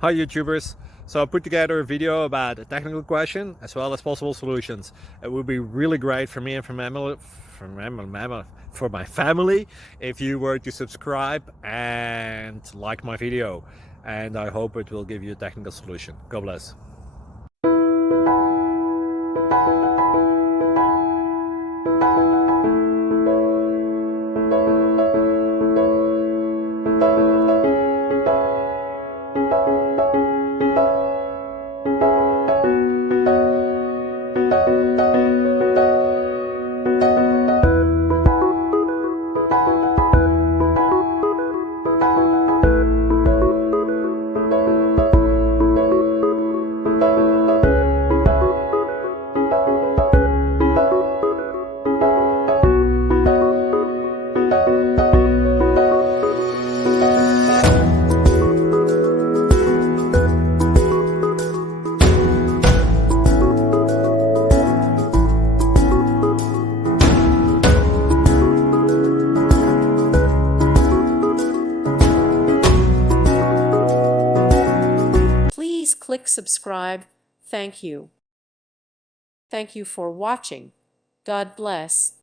Hi YouTubers! So I put together a video about a technical question as well as possible solutions. It would be really great for me and for my family if you were to subscribe and like my video, and I hope it will give you a technical solution. God bless. Please click subscribe. Thank you. Thank you for watching. God bless.